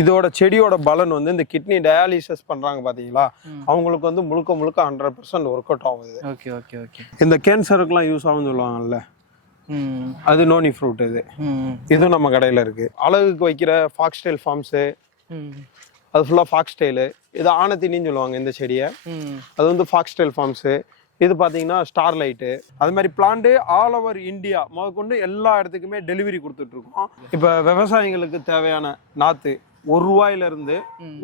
இதோட செடியோட பலன் வந்து இந்த கிட்னி டயாலிசிஸ் பண்றாங்க பாத்தீங்களா, அவங்களுக்கு வந்து முழுக்க முழுக்க 100% ஒர்க் அவுட் ஆகுது. Okay okay okay. இந்த கேன்சருக்குலாம் யூஸ் ஆகும்னு சொல்லுவாங்கல்ல, அது நோனி ஃப்ரூட். இது நம்ம கடையில இருக்கு. அழகுக்கு வைக்கிற ஃபாக்ஸ்டைல் ஃபார்ம்ஸ், அது ஃபுல்லா ஃபாக்ஸ்டைல். இது ஆனத்தினின்னு சொல்லுவாங்க இந்த செடியை, அது வந்து ஃபாக்ஸ்டைல் ஃபார்ம்ஸ். இது பார்த்தீங்கன்னா ஸ்டார்லைட்டு. அது மாதிரி பிளான்ட் ஆல் ஓவர் இந்தியா முதற்கொண்டு எல்லா இடத்துக்குமே டெலிவரி கொடுத்துட்டு இருக்கோம். இப்போ விவசாயிகளுக்கு தேவையான நாற்று ₹1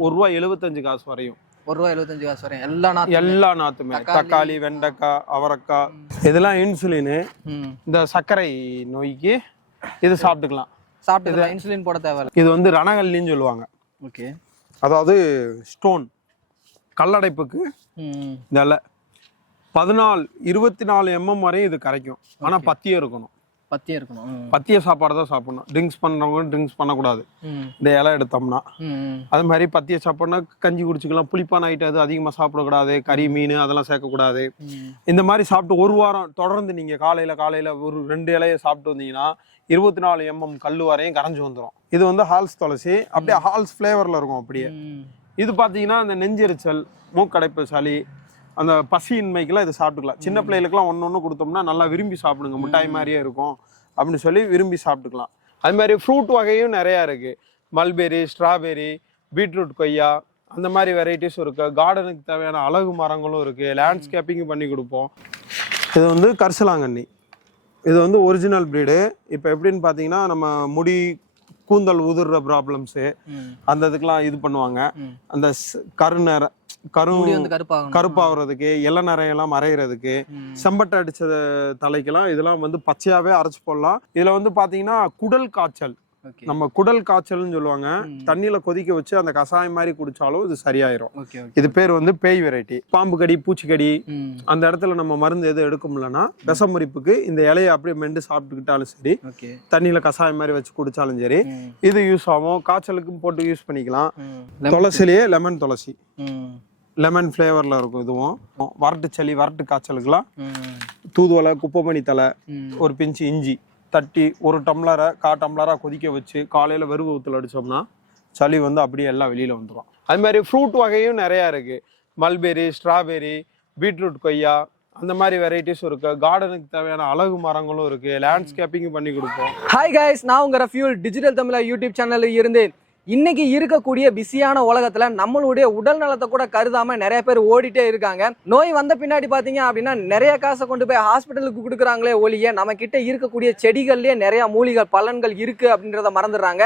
₹1.75 வரையும், ₹1.75 வரையும் எல்லா நாத்துமே, தக்காளி, வெண்டைக்காய், அவரைக்காய், இதெல்லாம் இன்சுலின். இந்த சர்க்கரை நோய்க்கு இது சாப்பிட்டுக்கலாம். இன்சுலின் போட தேவையில்லை. இது வந்து ரணகல்லின்னு சொல்லுவாங்க. ஓகே. அதாவது ஸ்டோன் கல்லடைப்புக்கு நல்ல 14-24 mm வரையும் இது கரைக்கும். ஆனா பத்தியம் இருக்கணும். பத்திய சாப்பாடு தான் சாப்பிடணும். ட்ரிங்க்ஸ் பண்றவங்க ட்ரிங்க்ஸ் பண்ணக்கூடாது. இந்த இலை எடுத்தோம்னா அது மாதிரி பத்திய சாப்பாடுனா கஞ்சி குடிச்சுக்கலாம். புளிப்பான ஐட்டம் அது அதிகமா சாப்பிடக்கூடாது. கறி, மீன் அதெல்லாம் சேர்க்கக்கூடாது. இந்த மாதிரி சாப்பிட்டு 1 வாரம் தொடர்ந்து நீங்க காலையில ஒரு 2 இலையை சாப்பிட்டு வந்தீங்கன்னா 24 mm கல்லு வரையும் கரைஞ்சு வந்துடும். இது வந்து ஹால்ஸ் துளசி, அப்படியே ஹால்ஸ் ஃபிளேவர்ல இருக்கும் அப்படியே. இது பாத்தீங்கன்னா இந்த நெஞ்செரிச்சல், மூக்கடைப்பு, சளி, அந்த பசியின்மைக்கெல்லாம் இதை சாப்பிட்டுக்கலாம். சின்ன பிள்ளைகளுக்குலாம் ஒன்று கொடுத்தோம்னா நல்லா விரும்பி சாப்பிடுங்க, மிட்டாய் மாதிரியே இருக்கும் அப்படின்னு சொல்லி விரும்பி சாப்பிட்டுக்கலாம். அது மாதிரி ஃப்ரூட் வகையும் நிறையா இருக்குது. மல்பெரி, ஸ்ட்ராபெரி, பீட்ரூட், கொய்யா, அந்த மாதிரி வெரைட்டிஸும் இருக்குது. கார்டனுக்கு தேவையான அழகு மரங்களும் இருக்குது. லேண்ட்ஸ்கேப்பிங் பண்ணி கொடுப்போம். இது வந்து கரிசலாங்கண்ணி. இது வந்து ஒரிஜினல் ப்ரீடு. இப்போ எப்படின்னு பார்த்தீங்கன்னா, நம்ம முடி கூந்தல் உதிர்ற ப்ராப்ளம்ஸு அந்த இதுக்கெல்லாம் இது பண்ணுவாங்க. அந்த கருப்பாகிறதுக்கு, இளநரையெல்லாம் மறைகிறதுக்கு, செம்பட்டை அடிச்ச தலைக்கெல்லாம் இதெல்லாம் வந்து பச்சையாவே அரைச்சு போடலாம். இதுல வந்து பாத்தீங்கன்னா குடல் காய்ச்சல், நம்ம குடல் காய்ச்சல்னு சொல்லுவாங்க, தண்ணியில கொதிக்க வச்சு அந்த கஷாயம் மாதிரி குடிச்சாலும் இது சரியாயிரும். இது பேர் வந்து பேய் வெரைட்டி. பாம்பு கடி, பூச்சிக்கடி, அந்த இடத்துல நம்ம மருந்து எதுவும் எடுக்க முடியலன்னா விஷமுறிப்புக்கு இந்த இலையை அப்படியே மெண்டு சாப்பிட்டுக்கிட்டாலும் சரி, தண்ணியில கஷாயம் மாதிரி வச்சு குடிச்சாலும் சரி இது யூஸ் ஆகும். காய்ச்சலுக்கும் போட்டு யூஸ் பண்ணிக்கலாம். துளசிலேயே லெமன் துளசி, லெமன் ஃப்ளேவர்ல இருக்கும். இதுவும் வரட்டு சளி, வரட்டு காய்ச்சலுக்குலாம் தூதுவளை, குப்பைமணி தலை, ஒரு பிஞ்சு இஞ்சி தட்டி 1 டம்ளரை 1/4 டம்ளரா கொதிக்க வச்சு காலையில வெறும் ஊத்துல அடிச்சோம்னா சளி வந்து அப்படியே எல்லாம் வெளியில வந்துடும். அது மாதிரி ஃப்ரூட் வகையும் நிறைய இருக்கு. மல்பெரி, ஸ்ட்ராபெரி, பீட்ரூட், கொய்யா, அந்த மாதிரி வெரைட்டிஸும் இருக்கு. கார்டனுக்கு தேவையான அழகு மரங்களும் இருக்கு. லேண்ட்ஸ்கேப்பிங் பண்ணி கொடுப்போம். ஹாய் கைஸ், நான் உங்க ரஃபியூல் டிஜிட்டல் தமிழா யூடியூப் சேனல்ல இருந்து. இன்னைக்கு இருக்கக்கூடிய பிஸியான உலகத்துல நம்மளுடைய உடல் நலத்தை கூட கருதாம நிறைய பேர் ஓடிட்டே இருக்காங்க. நோய் வந்த பின்னாடி பாத்தீங்க அப்படின்னா நிறைய காசை கொண்டு போய் ஹாஸ்பிட்டலுக்கு கொடுக்குறாங்களே ஒழிய நம்ம கிட்ட இருக்கக்கூடிய செடிகள்லயே நிறைய மூலிகள் பலன்கள் இருக்கு அப்படின்றத மறந்துடுறாங்க.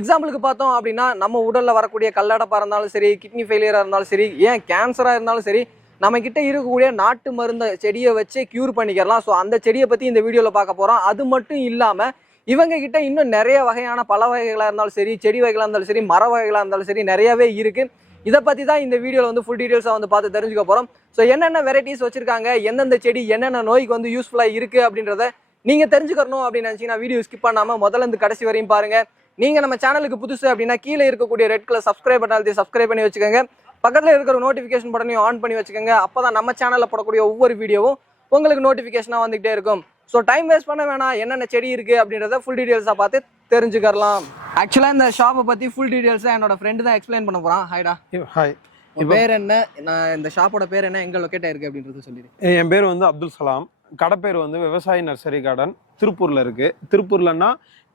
எக்ஸாம்பிளுக்கு பார்த்தோம் அப்படின்னா, நம்ம உடல்ல வரக்கூடிய கல்லடப்பா இருந்தாலும் சரி, கிட்னி ஃபெயிலியரா இருந்தாலும் சரி, ஏன் கேன்சரா இருந்தாலும் சரி, நம்ம கிட்ட இருக்கக்கூடிய நாட்டு மருந்து செடியை வச்சு கியூர் பண்ணிக்கலாம். ஸோ அந்த செடியை பத்தி இந்த வீடியோல பார்க்க போறோம். அது மட்டும் இல்லாம இவங்க கிட்ட இன்னும் நிறைய வகையான பல வகைகளாக இருந்தாலும் சரி, செடி வகைகளாக இருந்தாலும் சரி, மர வகைகளாக இருந்தாலும் சரி, நிறையவே இருக்கு. இதை பற்றி தான் இந்த வீடியோவில் வந்து ஃபுல் டீட்டெயில்ஸாக வந்து பார்த்து தெரிஞ்சுக்க போகிறோம். ஸோ என்னென்ன வெரைட்டிஸ் வச்சிருக்காங்க, எந்தெந்த செடி என்னென்ன நோய்க்கு வந்து யூஸ்ஃபுல்லாக இருக்குது அப்படின்றத நீங்கள் தெரிஞ்சுக்கணும் அப்படின்னு நினச்சிங்கன்னா வீடியோ ஸ்கிப் பண்ணாமல் முதல்ல இருந்து கடைசி வரையும் பாருங்கள். நீங்கள் நம்ம சேனலுக்கு புதுசு அப்படின்னா கீழே இருக்கக்கூடிய red colour subscribe button subscribe பண்ணி வச்சுக்கோங்க. பக்கத்தில் இருக்கிற நோட்டிஃபிகேஷன் பட்டனையும் ஆன் பண்ணி வச்சுக்கோங்க. அப்போ தான் நம்ம சேனலில் போடக்கூடிய ஒவ்வொரு வீடியோவும் உங்களுக்கு நோட்டிஃபிகேஷனாக வந்துகிட்டே இருக்கும். ஸோ டைம் வேஸ்ட் பண்ண வேணாம், என்னென்ன செடி இருக்குது அப்படின்றத ஃபுல் டீட்டெயில்ஸாக பார்த்து தெரிஞ்சுக்கலாம். ஆக்சுவலாக இந்த ஷாப்பை பற்றி ஃபுல் டீட்டெயில்ஸாக என்னோட ஃப்ரெண்டு தான் எக்ஸ்பிளைன் பண்ண போகிறான். ஹாய்டா. ஹாய். பேர் என்ன, நான் இந்த ஷாப்போட பேர் என்ன, எங்கே லொக்கேட் ஆயிருக்கு அப்படின்றத சொல்லிடுறேன். என் பேர் வந்து அப்துல் சலாம். கடை பேர் வந்து விவசாயி நர்சரி கார்டன், திருப்பூரில் இருக்குது. திருப்பூர்லன்னா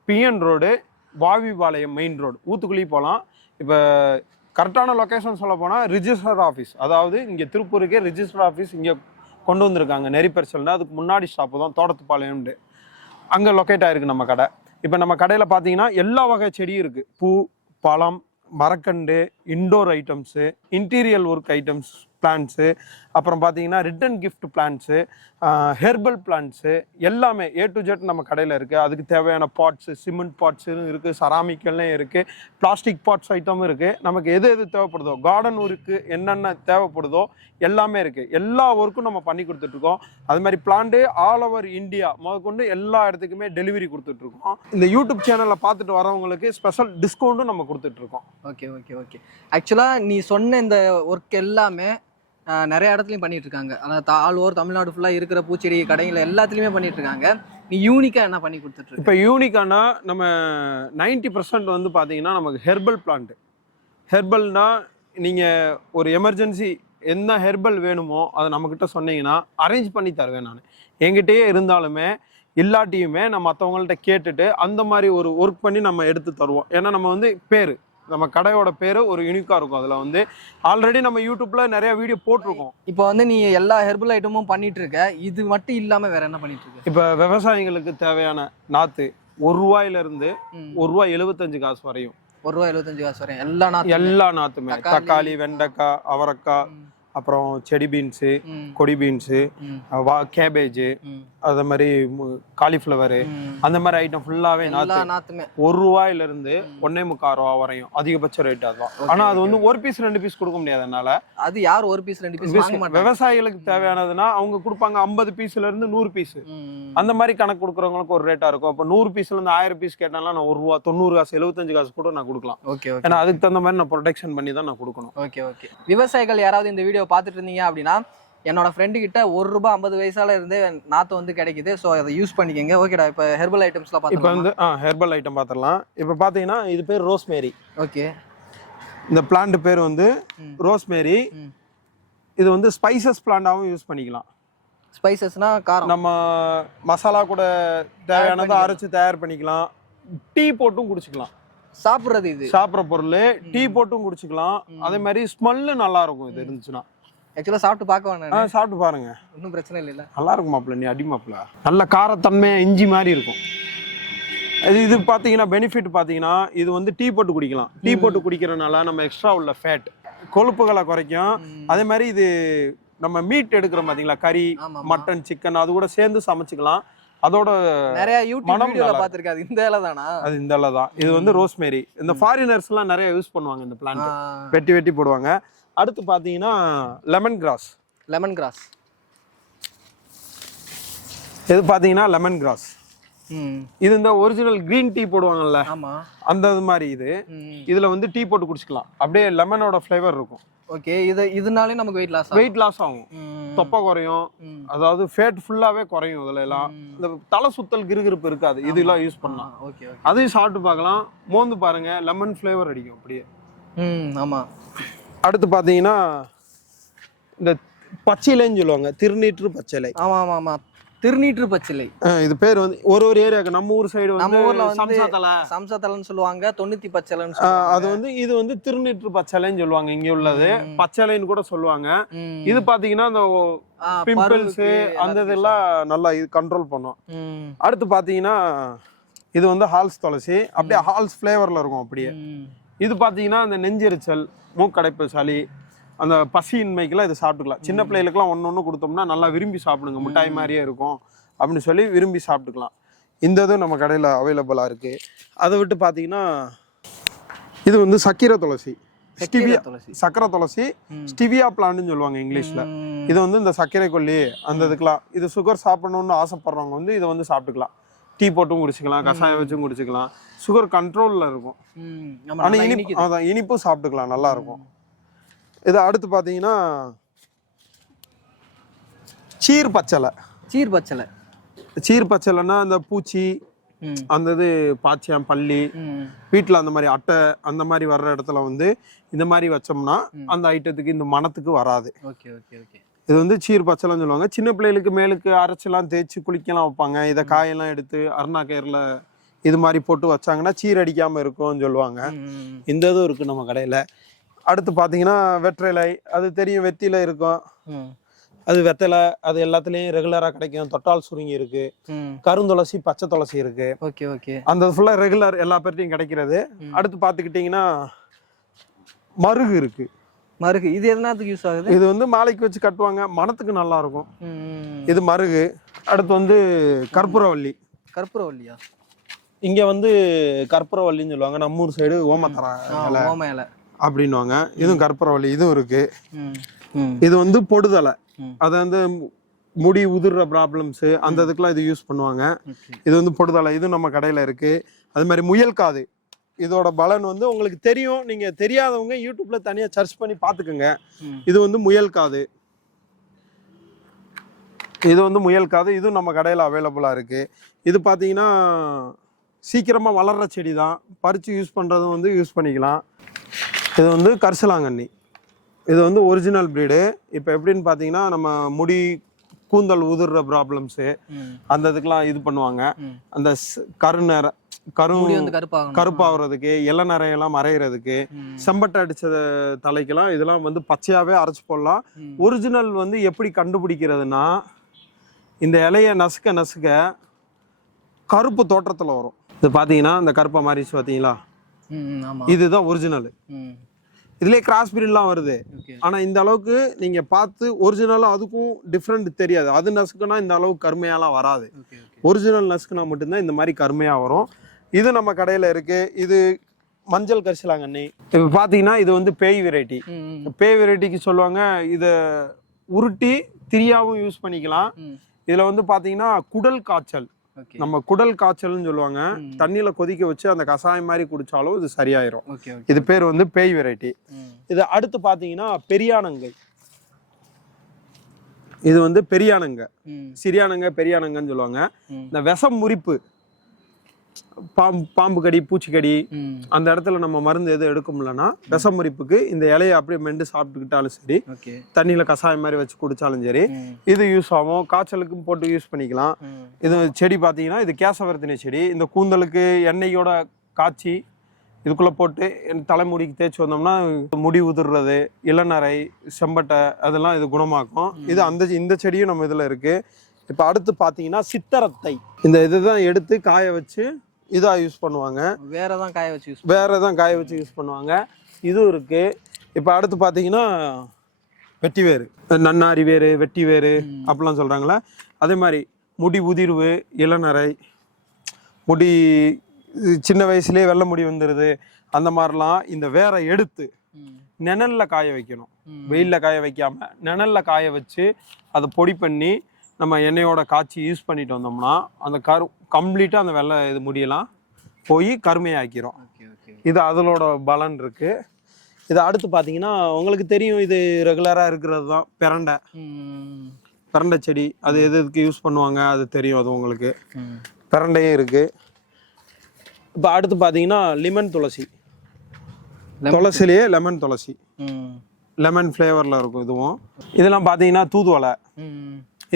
PN road, Vavipalayam main road, Uthukuli போகலாம். இப்போ கரெக்டான லொக்கேஷன் சொல்ல போனால் ரிஜிஸ்டர் ஆஃபீஸ், அதாவது இங்கே திருப்பூருக்கே ரிஜிஸ்டர் ஆஃபீஸ் இங்கே கொண்டு வந்திருக்காங்க. நெறிப்பரிசல்னா அதுக்கு முன்னாடி ஸ்டாப்பு தான் தோட்டத்துப்பாளையம்னு, அங்கே லொக்கேட் ஆகிருக்கு நம்ம கடை. இப்போ நம்ம கடையில் பார்த்தீங்கன்னா எல்லா வகை செடியும் இருக்குது. பூ, பழம், மரக்கண்டு, indoor items, interior work items, plants, அப்புறம் பார்த்தீங்கன்னா return gift plants, herbal plants, எல்லாமே A to Z நம்ம கடையில் இருக்குது. அதுக்கு தேவையான பாட்ஸு, சிமெண்ட் பாட்ஸுன்னு இருக்குது, செராமிக்கல்லையும் இருக்குது, பிளாஸ்டிக் பாட்ஸ் ஐட்டமும் இருக்குது. நமக்கு எது எது தேவைப்படுதோ, கார்டன் ஒர்க்கு என்னென்ன தேவைப்படுதோ எல்லாமே இருக்குது. எல்லா ஒர்க்கும் நம்ம பண்ணி கொடுத்துட்ருக்கோம். அது மாதிரி பிளான்ட்டு ஆல் ஓவர் இந்தியா முதற்கொண்டு எல்லா இடத்துக்குமே டெலிவரி கொடுத்துட்ருக்கோம். இந்த யூடியூப் சேனலில் பார்த்துட்டு வரவங்களுக்கு ஸ்பெஷல் டிஸ்கவுண்ட்டும் நம்ம கொடுத்துட்ருக்கோம். Okay okay okay. ஆக்சுவலாக நீ சொன்ன இந்த ஒர்க் எல்லாமே நிறைய இடத்துலையும் பண்ணிட்டு இருக்காங்க. அதாவது ஆல் ஓவர் தமிழ்நாடு ஃபுல்லாக இருக்கிற பூச்செடி கடையில் எல்லாத்துலேயுமே பண்ணிட்டு இருக்காங்க. யூனிக்கா என்ன பண்ணி கொடுத்துட்டு இப்போ யூனிக்கானா நம்ம 90% வந்து பார்த்தீங்கன்னா நமக்கு ஹெர்பல் பிளான்ட். ஹெர்பல்னா நீங்கள் ஒரு எமர்ஜென்சி என்ன ஹெர்பல் வேணுமோ அதை நம்மக்கிட்ட சொன்னீங்கன்னா அரேஞ்ச் பண்ணி தருவேன் நான். என்கிட்டயே இருந்தாலுமே இல்லாட்டியுமே நம்ம மற்றவங்கள்ட்ட கேட்டுட்டு அந்த மாதிரி ஒரு ஒர்க் பண்ணி நம்ம எடுத்து தருவோம். ஏன்னா நம்ம வந்து பேர் நம்ம கடையோட பேர் ஒரு யூனிக்காக இருக்கும். அதில் வந்து ஆல்ரெடி நம்ம யூடியூப்ல நிறைய வீடியோ போட்டிருக்கோம். இப்போ வந்து நீ எல்லா ஹெர்பல் ஐட்டமும் பண்ணிட்டு இருக்க, இது மட்டும் இல்லாம வேற என்ன பண்ணிட்டு இருக்க? இப்போ விவசாயிகளுக்கு தேவையான நாற்று ₹1 ₹1.75 வரையும். ₹1.75 வரையும் எல்லா நாற்றுமே, தக்காளி, வெண்டைக்காய், அவரைக்காய், அப்புறம் செடி பீன்ஸு, கொடி பீன்ஸு, கேபேஜ், அது மாதிரி காலிஃப்ளவரு, அந்த மாதிரி ஐட்டம் ஃபுல்லாவே நாத்துமே ₹1 ₹1.25 வரையும் அதிகபட்ச ரேட் அதுதான். ஆனா அது வந்து ஒரு பீஸ் 2 பீஸ் கொடுக்க முடியாது என்னால. அது யார் ஒரு பீஸ் 2 பீஸ் வாங்க மாட்டாங்க. விவசாயிகளுக்கு தேவையானதுன்னா அவங்க கொடுப்பாங்க 50 பீஸ்ல இருந்து 100 பீஸ், அந்த மாதிரி கணக்கு கொடுக்குறவங்களுக்கு ஒரு ரேட்டா இருக்கும். அப்ப 100 பீஸ்ல இருந்து 1000 பீஸ் கேட்டாலும் நான் ₹1 90 75 கூட நான் கொடுக்கலாம். ஏன்னா அதுக்கு தகுந்த மாதிரி நான் ப்ரொடெக்ஷன் பண்ணி தான் நான் கொடுக்கணும். விவசாயிகள் யாராவது இந்த வீடியோ பார்த்துட்டு இருந்தீங்க அப்படின்னா, என்னோட ஃப்ரெண்டு கிட்ட ₹1.50 இருந்து நாத்து வந்து கிடைக்குது. ஸோ அதை யூஸ் பண்ணிக்கோங்க. ஓகேடா. இப்போ ஹெர்பல் ஐட்டம்ஸ்லாம் பார்த்து இப்போ வந்து ஹெர்பல் ஐட்டம் பார்த்துடலாம். இப்போ பார்த்தீங்கன்னா இது பேர் ரோஸ்மேரி. ஓகே. இந்த பிளான்ட் பேர் வந்து ரோஸ்மேரி. இது வந்து ஸ்பைசஸ் பிளான்டாகவும் யூஸ் பண்ணிக்கலாம். ஸ்பைசஸ்னா காரம், நம்ம மசாலா கூட தேவையானதை அரைச்சு தயார் பண்ணிக்கலாம். டீ போட்டும் குடிச்சுக்கலாம். சாப்பிட்றது இது சாப்பிட்ற பொருள் டீ போட்டும் குடிச்சுக்கலாம். அதே மாதிரி ஸ்மெல்லு நல்லா இருக்கும் இது இருந்துச்சுன்னா. ஆக்சுவலா சாப்பிட்டு பார்க்க வேணாம். சாப்பிட்டு பாருங்க, ஒன்றும் பிரச்சனை இல்லை. நல்லா இருக்கும் மாப்பிள்ள, நீ அடி மாப்பிள்ள. நல்ல காரத்தன்மையா இஞ்சி மாதிரி இருக்கும். இது பார்த்தீங்கன்னா பெனிஃபிட் பார்த்தீங்கன்னா இது வந்து டீ போட்டு குடிக்கலாம். டீ போட்டு குடிக்கிறதுனால நம்ம எக்ஸ்ட்ரா உள்ள ஃபேட் கொழுப்புகளை குறைக்கும். அதே மாதிரி இது நம்ம மீட் எடுக்கிறோம் பார்த்தீங்களா, கறி, மட்டன், சிக்கன், அது கூட சேர்ந்து சமைச்சிக்கலாம். அதோட நிறைய யூடியூப் வீடியோல பாத்துர்க்காது. இந்த இலை தானா? அது இந்த இலை தான். இது வந்து ரோஸ்மேரி. இந்த ஃபாரினர்ஸ் எல்லாம் நிறைய யூஸ் பண்ணுவாங்க இந்த பிளான்ட். வெட்டி வெட்டி போடுவாங்க. அடுத்து பாத்தீங்கன்னா லெமன் கிராஸ். லெமன் கிராஸ் இது பாத்தீங்கன்னா லெமன் கிராஸ். இது இந்த ஒரிஜினல் கிரீன் டீ போடுவாங்கல்ல, அந்த மாதிரி இது. இதுல வந்து டீ போட்டு குடிச்சுக்கலாம். அப்படியே லெமனோட ஃப்ளேவர் இருக்கும். ஓகே. இதனாலே நமக்கு வெயிட் லாஸ் ஆகும். தொப்பை குறையும். அதாவது ஃபேட் ஃபுல்லாவே குறையும். இதுல எல்லாம் இந்த தலை சுத்தல் கிருகிருப்பு இருக்காது. இதெல்லாம் யூஸ் பண்ணலாம். அதையும் சாப்பிட்டு பார்க்கலாம். மோந்து பாருங்க, லெமன் ஃப்ளேவர் அடிக்கும் அப்படியே. ஆமா. அடுத்து பாத்தீங்கன்னா இந்த பச்சிலைன்னு சொல்லுவாங்க, திருநீற்று பச்சிலை. ஆமா ஆமா ஆமா, திருநீற்று பச்சிலை. இது பேர் வந்து ஒரு ஏரியாக்கு நம்ம ஊர் சைடு வந்து சம்சாதலைன்னு சொல்லுவாங்க, தொண்ணூத்தி பச்சலைன்னு சொல்லுவாங்க. அது வந்து இது வந்து திருநீற்று பச்சலைன்னு சொல்லுவாங்க. இங்க உள்ளது பச்சலைன்னு கூட சொல்லுவாங்க. இது பாத்தீங்கன்னா அந்த பிம்பிள்ஸ் அந்த இதெல்லாம் நல்லா இது கண்ட்ரோல் பண்ணும். அடுத்து பாத்தீங்கன்னா இது வந்து ஹால்ஸ் துளசி. அப்படியே ஹால்ஸ் ஃபிளேவர்ல இருக்கும் அப்படியே. இது பாத்தீங்கன்னா அந்த நெஞ்செரிச்சல், மூக்கடைப்பு, சளி, அந்த பசியின்மைக்கெல்லாம் இதை சாப்பிட்டுக்கலாம். சின்ன பிள்ளைகளுக்குலாம் ஒன்று கொடுத்தோம்னா நல்லா விரும்பி சாப்பிடுங்க, மிட்டாய் மாதிரியே இருக்கும் அப்படின்னு சொல்லி விரும்பி சாப்பிட்டுக்கலாம். இந்த இதுவும் நம்ம கடையில் அவைலபிளாக இருக்குது. அதை விட்டு பார்த்தீங்கன்னா இது வந்து சக்கரை துளசி, சக்கரை துளசி, ஸ்டிவியா பிளான்ட்னு சொல்லுவாங்க இங்கிலீஷில். இது வந்து இந்த சர்க்கரை கொல்லி அந்த இதுக்கெலாம், இது சுகர் சாப்பிடணும்னு ஆசைப்படுறவங்க வந்து இதை வந்து சாப்பிட்டுக்கலாம். டீ போட்டும் குடிச்சிக்கலாம், கஷாயம் வச்சும் குடிச்சிக்கலாம். சுகர் கண்ட்ரோலில் இருக்கும். ஆனால் இனிப்பும் சாப்பிட்டுக்கலாம், நல்லா இருக்கும். இது அடுத்து பார்த்தீங்கன்னா சீர் பச்சலை. சீர் பச்சலைன்னா அந்த பூச்சி, அந்த இது பாய்ச்சம், பள்ளி, வீட்டில் அந்த மாதிரி அட்டை அந்த மாதிரி வர்ற இடத்துல வந்து இந்த மாதிரி வச்சோம்னா அந்த ஐட்டத்துக்கு இந்த மனத்துக்கு வராது. இது வந்து சீர் பச்சலைன்னு சொல்லுவாங்க. சின்ன பிள்ளைகளுக்கு மேலுக்கு அரைச்செல்லாம் தேய்ச்சி குளிக்கலாம் வைப்பாங்க. இதை காயெல்லாம் எடுத்து அருணா கயிறுல இது மாதிரி போட்டு வச்சாங்கன்னா சீர் அடிக்காமல் இருக்கும்னு சொல்லுவாங்க. இந்த இதுவும் இருக்குது நம்ம கடையில். அடுத்து பார்த்தீங்கன்னா வெற்றிலை, அது தெரியும், வெத்தில இருக்கும். அது வெத்தலை, அது எல்லாத்துலேயும் ரெகுலராக கிடைக்கும். தொட்டால் சுருங்கி இருக்கு, கருந்துளசி, பச்சை துளசி இருக்கு. அந்த ஃபுல்லாக ரெகுலர் எல்லா பேர்ட்டையும் கிடைக்கிறது. அடுத்து பார்த்துக்கிட்டிங்கன்னா மருகு இருக்கு. மருகு இது எதனாத்துக்கு யூஸ் ஆகுது? இது வந்து மாலைக்கு வச்சு கட்டுவாங்க, மனத்துக்கு நல்லா இருக்கும். இது மருகு. அடுத்து வந்து கற்பூரவல்லி. கற்பூரவல்லியா? இங்க வந்து கற்பூரவல்லின்னு சொல்லுவாங்க. நம்ம ஊர் சைடு ஓம இலை அப்படின்னுவாங்க. இதுவும் கற்பூரவல்லி, இதுவும் இருக்கு. இது வந்து பொடுதலை, அது வந்து முடி உதிர்ற ப்ராப்ளம்ஸ் அந்த இதுக்கெல்லாம் இது யூஸ் பண்ணுவாங்க. இது வந்து பொடுதலை, இது நம்ம கடையில இருக்கு. அது மாதிரி முயல் காது, இதோட பலன் வந்து உங்களுக்கு தெரியும். நீங்க தெரியாதவங்க யூடியூப்ல தனியா சர்ச் பண்ணி பாத்துக்கோங்க. இது வந்து முயல் காது. இது வந்து முயல் காது, இதுவும் நம்ம கடையில் அவைலபிளாக இருக்குது. இது பார்த்தீங்கன்னா சீக்கிரமாக வளர்கிற செடி தான், பறித்து யூஸ் பண்ணுறதும் வந்து யூஸ் பண்ணிக்கலாம். இது வந்து கரிசலாங்கண்ணி, இது வந்து ஒரிஜினல் ப்ரீடு. இப்போ எப்படின்னு பார்த்தீங்கன்னா நம்ம முடி கூந்தல் உதிர்ற ப்ராப்ளம்ஸு அந்த இதுக்கெலாம் இது பண்ணுவாங்க. அந்த கருப்பாகிறதுக்கு, இளநரையெல்லாம் மறைகிறதுக்கு, செம்பட்டை அடிச்ச தலைக்கெல்லாம் இதெல்லாம் வந்து பச்சையாகவே அரைச்சி போடலாம். ஒரிஜினல் வந்து எப்படி கண்டுபிடிக்கிறதுனா, இந்த இலையை நசுக்க நசுக்க கருப்பு தோற்றத்தில் வரும். இது பார்த்தீங்கன்னா இந்த கருப்பை மாறிச்சு பார்த்தீங்களா, இதுதான் ஒரிஜினல். இதுலேயே கிராஸ் பிரீட்லாம் வருது. ஆனால் இந்த அளவுக்கு நீங்கள் பார்த்து ஒரிஜினலாக அதுக்கும் டிஃப்ரெண்ட் தெரியாது. அது நசுக்குனா இந்த அளவுக்கு கருமையாலாம் வராது. ஒரிஜினல் நசுக்குனா மட்டும்தான் இந்த மாதிரி கருமையாக வரும். இது நம்ம கடையில் இருக்குது. இது மஞ்சள் கரிசலாங்கண்ணி. இப்போ பார்த்தீங்கன்னா இது வந்து பேய் வெரைட்டி. பேய் வெரைட்டிக்கு சொல்லுவாங்க. இதை உருட்டி திரியாவும் யூஸ் பண்ணிக்கலாம். இதில் வந்து பார்த்தீங்கன்னா குடல் காய்ச்சல், நம்ம குடல் காய்ச்சல்னு சொல்லுவாங்க, தண்ணியில கொதிக்க வச்சு அந்த கஷாயம் மாதிரி குடிச்சாலும் இது சரியாயிரும். இது பேர் வந்து பேய் வெரைட்டி. இது அடுத்து பாத்தீங்கன்னா பெரியானங்கை. இது வந்து பெரியானங்க, சிறியானங்க பெரியானங்கன்னு சொல்லுவாங்க. இந்த விஷம் முறிப்பு, பாம்பு கடி, பூச்சிக்கடி, அந்த இடத்துல நம்ம மருந்து எதுவும் எடுக்க முடியலன்னா விஷம் முறிப்புக்கு இந்த இலையை அப்படியே மெண்டு சாப்பிட்டுக்கிட்டாலும் சரி, தண்ணியில கஷாயம் மாதிரி வச்சு குடிச்சாலும் சரி இது யூஸ் ஆகும். காய்ச்சலுக்கும் போட்டு யூஸ் பண்ணிக்கலாம். இது செடி பார்த்தீங்கன்னா இது கேசவர்த்தினி செடி. இந்த கூந்தலுக்கு எண்ணெயோட காய்ச்சி இதுக்குள்ள போட்டு தலைமுடிக்கு தேய்ச்சி வந்தோம்னா முடி உதிர்றது, இளநரை, செம்பட்டை அதெல்லாம் இது குணமாக்கும். இது இந்த செடியும் நம்ம இதுல இருக்கு. இப்போ அடுத்து பார்த்தீங்கன்னா சித்தரத்தை. இந்த இதுதான் எடுத்து காய வச்சு இதாக யூஸ் பண்ணுவாங்க. வேற தான் காய வச்சு யூஸ் பண்ணுவாங்க. இதுவும் இருக்கு. இப்போ அடுத்து பார்த்தீங்கன்னா வெட்டி வேறு, நன்னாரி வேறு, வெட்டி வேறு அப்படிலாம் சொல்கிறாங்களே, அதே மாதிரி முடி உதிர்வு, இளநரை, முடி சின்ன வயசுலேயே வெள்ளை முடி வந்துடுது, அந்த மாதிரிலாம் இந்த வேற எடுத்து நிழல்ல காய வைக்கணும். வெயிலில் காய வைக்காம நிழல்ல காய வச்சு அதை பொடி பண்ணி நம்ம எண்ணெயோட காய்ச்சி யூஸ் பண்ணிட்டு வந்தோம்னா அந்த கம்ப்ளீட்டாக அந்த வெள்ளை இது முடியெல்லாம் போய் கருமையாக்கிறோம். இது அதனோட பலன் இருக்கு. இது அடுத்து பார்த்தீங்கன்னா உங்களுக்கு தெரியும், இது ரெகுலராக இருக்கிறது தான் பிரண்டை செடி. அது எதுக்கு யூஸ் பண்ணுவாங்க அது தெரியும், அது உங்களுக்கு. பிரண்டையும் இருக்கு. இப்போ அடுத்து பார்த்தீங்கன்னா லெமன் துளசி. துளசிலேயே லெமன் துளசி, லெமன் ஃப்ளேவரில் இருக்கும் இதுவும். இதெல்லாம் பார்த்தீங்கன்னா தூதுவளை.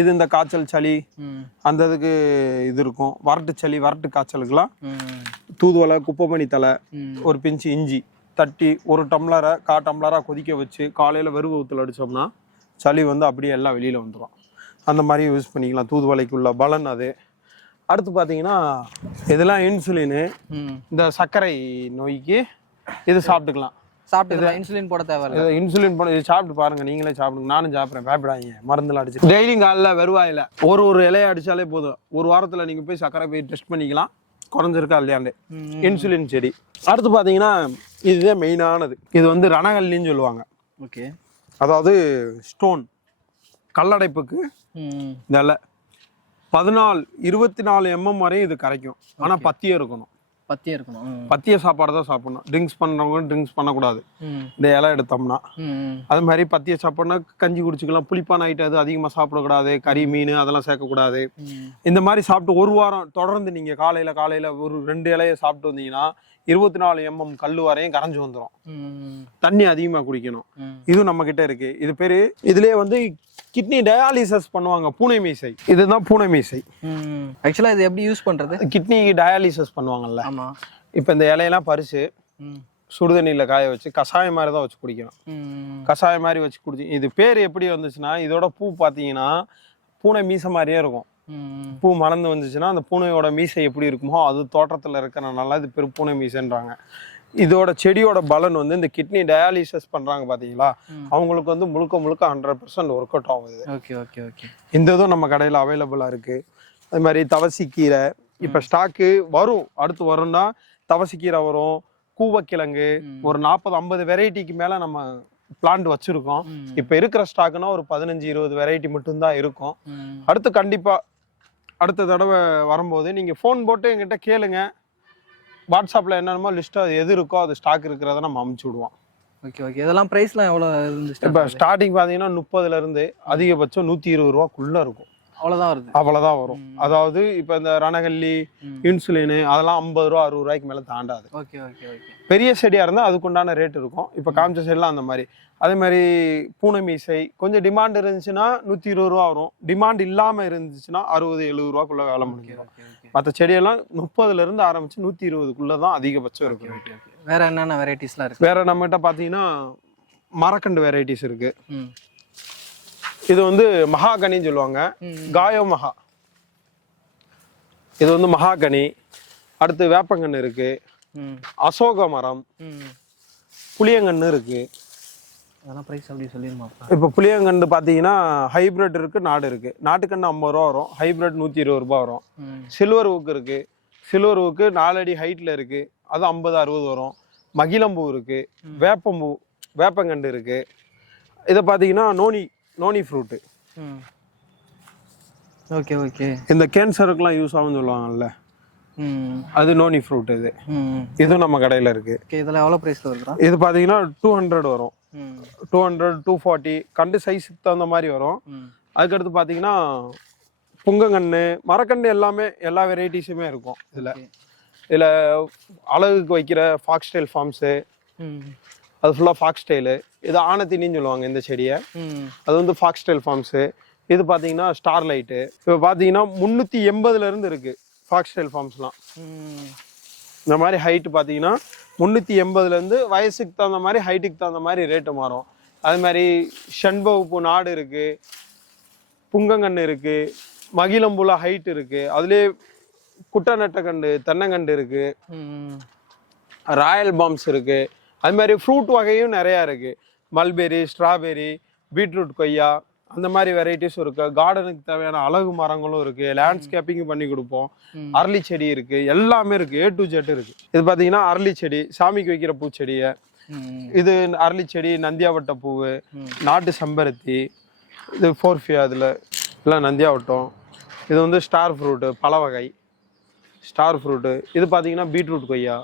இது இந்த காய்ச்சல், சளி அந்த இதுக்கு இது இருக்கும். வறட்டு சளி, வறட்டு காய்ச்சலுக்குலாம் தூதுவளை, குப்பைமணி தலை, ஒரு பிஞ்சு இஞ்சி தட்டி ஒரு டம்ளரை 1/4 டம்ளராக கொதிக்க வச்சு காலையில் வெறும் ஊத்தில் அடித்தோம்னா சளி வந்து அப்படியே எல்லாம் வெளியில் வந்துடும். அந்த மாதிரி யூஸ் பண்ணிக்கலாம். தூதுவளைக்குள்ள பலன் அது. அடுத்து பார்த்தீங்கன்னா இதெல்லாம் இன்சுலின். இந்த சர்க்கரை நோய்க்கு இது சாப்பிட்டுக்கலாம். இன்சுலின் போட தேவையில்லை. இன்சுலின் போட சாப்பிட்டு பாருங்க, நீங்களே சாப்பிடுங்க. நானும் சாப்பிட்றேன், பயப்படாதீங்க. மருந்துல அடிச்சு டெய்லியும் காலைல வருவாயில ஒரு இலையை அடிச்சாலே போதும். ஒரு வாரத்துல நீங்க போய் சர்க்கரை போய் டெஸ்ட் பண்ணிக்கலாம், குறைஞ்சிருக்கா இல்லையாண்டு. இன்சுலின் செடி. அடுத்து பாத்தீங்கன்னா இதுதான் மெயினானது. இது வந்து ரணகல்லின்னு சொல்லுவாங்க. அதாவது ஸ்டோன், கல்லடைப்புக்கு இந்த 14-24 mm வரையும் இது கரைக்கும். ஆனா பத்தியம் இருக்கணும். பத்திய சாப்பாடு தான் சாப்பிடணும். ட்ரிங்க்ஸ் பண்றவங்க ட்ரிங்க்ஸ் பண்ணக்கூடாது இந்த இலை எடுத்தோம்னா. அது மாதிரி பத்திய சாப்பாடுனா கஞ்சி குடிச்சுக்கலாம். புளிப்பான ஐட்டம் அது அதிகமாக சாப்பிடக்கூடாது. கறி, மீன் அதெல்லாம் சேர்க்கக்கூடாது. இந்த மாதிரி சாப்பிட்டு ஒரு வாரம் தொடர்ந்து நீங்க காலையில ஒரு 2 இலையை சாப்பிட்டு வந்தீங்கன்னா 24 mm கல்லு வரையும் கரைஞ்சு வந்துடும். தண்ணி அதிகமா குடிக்கணும். இதுவும் நம்ம கிட்ட இருக்கு. இது பேரு, இதுலயே வந்து கிட்னி டயாலிசிஸ் பண்ணுவாங்க, பூனை மீசை. இதுதான் பூனை மீசை. ஆக்சுவலா இது எப்படி யூஸ் பண்றது? கிட்னி டயாலிசிஸ் பண்ணுவாங்கல்ல. இப்ப இந்த இலையெல்லாம் பறிச்சு சுடுதண்ணியில காய வச்சு கஷாயம் மாதிரி தான் வச்சு குடிக்கணும். கஷாயம் மாதிரி வச்சு குடிச்சு. இது பேர் எப்படி வந்துச்சுன்னா, இதோட பூ பாத்தீங்கன்னா பூனை மீசை மாதிரியே இருக்கும். பூ மலர்ந்து வந்துச்சுன்னா அந்த பூனையோட மீசை எப்படி இருக்குமோ அது தோற்றத்துல இருக்கிறனால இது பெரு பூனை மீசைன்றாங்க. இதோட செடியோட பலன் வந்து இந்த கிட்னி டயாலிசிஸ் பண்றாங்க பாத்தீங்களா, அவங்களுக்கு வந்து முழுக்க 100% ஒர்க் அவுட் ஆகுது. இந்த இதுவும் நம்ம கடையில அவைலபிளா இருக்கு. அது மாதிரி தவசிக்கீரை இப்ப ஸ்டாக்கு வரும். அடுத்து வரும்னா தவசிக்கீரை வரும், கூவக்கிழங்கு, ஒரு 40-50 வெரைட்டிக்கு மேல நம்ம பிளான்ட் வச்சிருக்கோம். இப்ப இருக்கிற ஸ்டாக்னா ஒரு 15-20 வெரைட்டி மட்டும்தான் இருக்கும். அடுத்து கண்டிப்பா அடுத்த தடவை வரும்போது நீங்க போன் போட்டு எங்கிட்ட கேளுங்க. வாட்ஸ்அப்ல என்னென்னமோ லிஸ்ட் எது இருக்கோ அது ஸ்டாக் இருக்கிறத நம்ம அமுச்சு விடுவோம். இதெல்லாம் பிரைஸ்லாம் எவ்வளவு இருந்துச்சு? இப்ப ஸ்டார்டிங் பாத்தீங்கன்னா 30ல இருந்து அதிகபட்சம் 120 ரூபாய்க்குள்ள இருக்கும். அவ்வளவுதான் வருது. அவ்வளவுதான் வரும். அதாவது இப்ப இந்த ரணகல்லி, இன்சுலின் அதெல்லாம் 50 ரூபா 60 ரூபாய்க்கு மேல தாண்டாது. Okay okay okay. பெரிய செடியா இருந்தா அதுக்குண்டான ரேட் இருக்கும். இப்ப காமிச்ச செடிலாம் அந்த மாதிரி. அதே மாதிரி பூனை மீசை கொஞ்சம் டிமாண்ட் இருந்துச்சுன்னா 120 ரூபா வரும். டிமாண்ட் இல்லாம இருந்துச்சுன்னா 60-70 ரூபாக்குள்ள வேலை முடியும். மற்ற செடியெல்லாம் 30ல இருந்து ஆரம்பிச்சு 120க்குள்ளதான் அதிகபட்சம் இருக்கு. வேற என்னென்ன வெரைட்டிஸ்லாம் இருக்கு? வேற நம்ம கிட்ட பாத்தீங்கன்னா மரக்கண்டு வெரைட்டிஸ் இருக்கு. இது வந்து மகாகனின்னு சொல்லுவாங்க. காயோ மகா, இது வந்து மகாகனி. அடுத்து வேப்பங்கன்று இருக்கு, அசோக மரம், புளியங்கன்று இருக்கு. அதெல்லாம் பிரைஸ் அப்படி சொல்லிருமா? இப்போ புளியங்கன்று பார்த்தீங்கன்னா ஹைபிரிட் இருக்கு, நாடு இருக்கு. நாட்டுக்கன்று 50 ரூபா வரும், ஹைபிரிட் 120 ரூபா வரும். சில்வர் ஊக்கு இருக்கு, சில்வர் ஊக்கு 4 அடி ஹைட்ல இருக்கு, அது 50-60 வரும். மகிழம்பூ இருக்கு, வேப்பம்பூ, வேப்பங்கண்டு இருக்கு. இதை பார்த்தீங்கன்னா நோனி ஃப்ரூட்டு. Okay okay. இந்த கேன்சருக்குலாம் யூஸ் ஆகும்னு சொல்லுவாங்கல்ல, அது நோனி ஃப்ரூட். இதுவும் நம்ம கடையில் இருக்கு. இதெல்லாம் எவ்வளோ ப்ரைஸ்ல வருதுடா? இது பார்த்தீங்கன்னா 200 வரும், 200 240 கண்டு சைஸுக்கு தகுந்த மாதிரி வரும். அதுக்கடுத்து பார்த்தீங்கன்னா புங்கங்கன்று, மரக்கன்று எல்லாமே எல்லா வெரைட்டிஸுமே இருக்கும். இதில் அழகுக்கு வைக்கிற ஃபாக்ஸ்டைல் ஃபார்ம்ஸு, அது ஃபுல்லாக ஃபாக்ஸ்டைலு. இது ஆனத்தினின்னு சொல்லுவாங்க இந்த செடியை, அது வந்து ஃபாக்ஸ்டைல் ஃபார்ம்ஸு. இது பார்த்தீங்கன்னா ஸ்டார் லைட்டு. இப்போ பார்த்தீங்கன்னா 380ல இருந்து இருக்கு ஃபாக்ஸ்டைல் ஃபார்ம்ஸ்லாம். இந்த மாதிரி ஹைட்டு பார்த்தீங்கன்னா 380ல இருந்து வயசுக்கு தகுந்த மாதிரி ஹைட்டுக்கு தகுந்த மாதிரி ரேட்டு மாறும். அது மாதிரி செண்பகப்பூ நாடு இருக்கு, புங்கங்கன்று இருக்கு, மகிழம்பூல ஹைட் இருக்கு, அதுலேயே குட்டை நெட்டக்கண்டு தென்னங்கண்டு இருக்கு, ராயல் பாம்ஸ் இருக்கு. அது மாதிரி ஃப்ரூட் வகையும் நிறையா இருக்கு. மல்பெரி, ஸ்ட்ராபெரி, பீட்ரூட், கொய்யா, அந்த மாதிரி வெரைட்டிஸும் இருக்கு. கார்டனுக்கு தேவையான அழகு மரங்களும் இருக்கு, லேண்ட்ஸ்கேப்பிங் பண்ணி கொடுப்போம். அரளி செடி இருக்கு, எல்லாமே இருக்கு, A to Z இருக்கு. இது பார்த்தீங்கன்னா அரளி செடி, சாமிக்கு வைக்கிற பூச்செடியை. இது அரளி செடி, நந்தியாவட்ட பூவு, நாட்டு செம்பருத்தி, இது ஃபோர்ஃபியா, இதில் எல்லாம் நந்தியாவட்டம். இது வந்து ஸ்டார் ஃப்ரூட்டு, பல வகை ஸ்டார் ஃப்ரூட்டு. இது பார்த்தீங்கன்னா பீட்ரூட் கொய்யா.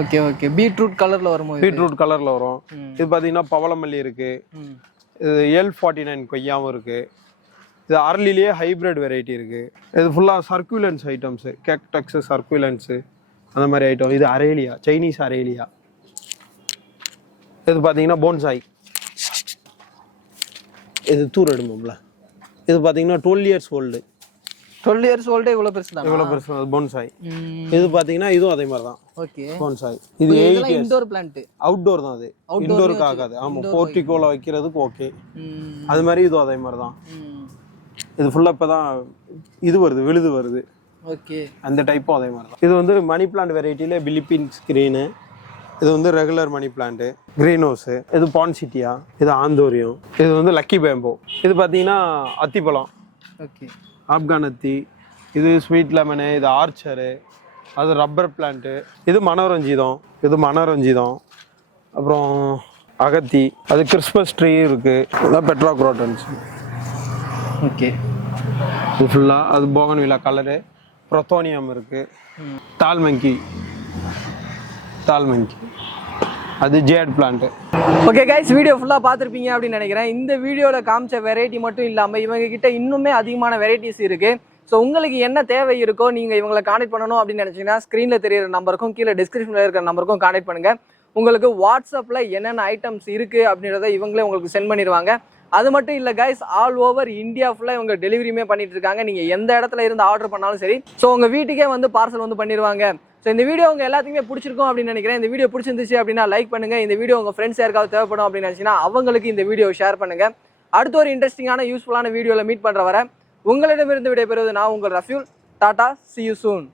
Okay okay. பீட்ரூட் கலர்ல வரும், பீட்ரூட் கலர்ல வரும். இது பார்த்தீங்கன்னா பவளமல்லி இருக்கு, இது L49 கொய்யாவும் இருக்கு. இது அரளிலேயே ஹைபிரிட் வெரைட்டி இருக்கு. இது ஃபுல்லாக சர்க்குலன்ஸ் ஐட்டம்ஸு, கேக்டக்ஸு, சர்க்குலன்ஸு, அந்த மாதிரி ஐட்டம். இது அரேலியா, சைனீஸ் அரேலியா. இது பார்த்தீங்கன்னா போன்சாய், இது தூர் எடுமோம்ல. இது பார்த்தீங்கன்னா 12 இயர்ஸ் ஓல்டு. 12 இயர்ஸ் ஓல்டே இவ்வளோ பெருசு தான்? இவ்வளோ பெருசு போன்சாய். இது பார்த்தீங்கன்னா இதுவும் அதே மாதிரி தான். ஓகே. போன்சாய் இது 8 இயர்ஸ். இன்டோர் பிளான்ட், அவுட்டோர் தான். அது இன்டோருக்கு ஆகாது. ஆமா, போர்ட்டிகோல வைக்கிறதுக்கு ஓகே. அது மாதிரி இதுவும் அதே மாதிரி தான். இது ஃபுல்லா இப்பதான் இது வருது, விழுது வருது. ஓகே. அந்த டைப்பும் அதே மாதிரி தான். இது வந்து மணி பிளான்ட் வெரைட்டில பிலிப்பீன்ஸ் கிரீனு. இது வந்து regular money plant, green house. இது பான்சிட்டியா, இது ஆந்தோரியம். இது வந்து லக்கி பேம்போ. இது பார்த்தீங்கன்னா அத்திப்பழம். ஓகே. ஆப்கான் அத்தி. இது ஸ்வீட் லெமனு, இது ஆர்ச்சரு, அது ரப்பர் பிளான்ட்டு. இது மனோரஞ்சிதம், இது மனோரஞ்சிதம். அப்புறம் அகத்தி, அது கிறிஸ்மஸ் ட்ரீ இருக்குது. இதுதான் பெட்ராக்ரோட்டன்ஸ். ஓகே. இது ஃபுல்லாக அது போகன்வில்லா கலரு. ப்ரொத்தோனியம் இருக்குது. டால்மங்கி, அது jade plant. Okay guys, video ஃபுல்லாக பார்த்துருப்பீங்க அப்படின்னு நினைக்கிறேன். இந்த வீடியோவில் காமிச்ச வெரைட்டி மட்டும் இல்லாமல் இவங்க கிட்ட இன்னுமே அதிகமான வெரைட்டிஸ் இருக்குது. ஸோ உங்களுக்கு என்ன தேவை இருக்கோ நீங்கள் இவங்களை கான்டெக்ட் பண்ணணும் அப்படின்னு நினச்சிங்கன்னா ஸ்க்ரீனில் தெரியிற நம்பருக்கும் கீழே டிஸ்கிரிப்ஷனில் இருக்கிற நம்பருக்கும் கான்டெக்ட் பண்ணுங்கள். உங்களுக்கு வாட்ஸ்அப்பில் என்னென்ன ஐட்டம்ஸ் இருக்குது அப்படின்றத இவங்களே உங்களுக்கு சென்ட் பண்ணிடுவாங்க. அது மட்டும் இல்லை கைஸ், ஆல் ஓவர் இந்தியா ஃபுல்லாக இவங்க டெலிவரியுமே பண்ணிட்டு இருக்காங்க. நீங்கள் எந்த இடத்துல இருந்து ஆர்டர் பண்ணாலும் சரி, ஸோ உங்கள் வீட்டுக்கே வந்து பார்சல் வந்து பண்ணிடுவாங்க. ஸோ இந்த வீடியோ உங்கள் எல்லாத்துக்குமே பிடிச்சிருக்கும் அப்படின்னு நினைக்கிறேன். இந்த வீடியோ பிடிச்சிருந்துச்சு அப்படின்னா லைக் பண்ணுங்கள். இந்த வீடியோ உங்கள் ஃப்ரெண்ட்ஸ் யாருக்காவது தேவைப்படும் அப்படின்னு நினச்சிங்கன்னா அவங்களுக்கு இந்த வீடியோ ஷேர் பண்ணுங்கள். அடுத்த ஒரு இன்ட்ரெஸ்டிங்கான யூஸ்ஃபுல்லான வீடியோவில் மீட் பண்ணுற வர உங்களிடமிருந்து விடைபெறுவது நான் உங்கள் ரஃப்யூல். Tata, see you soon.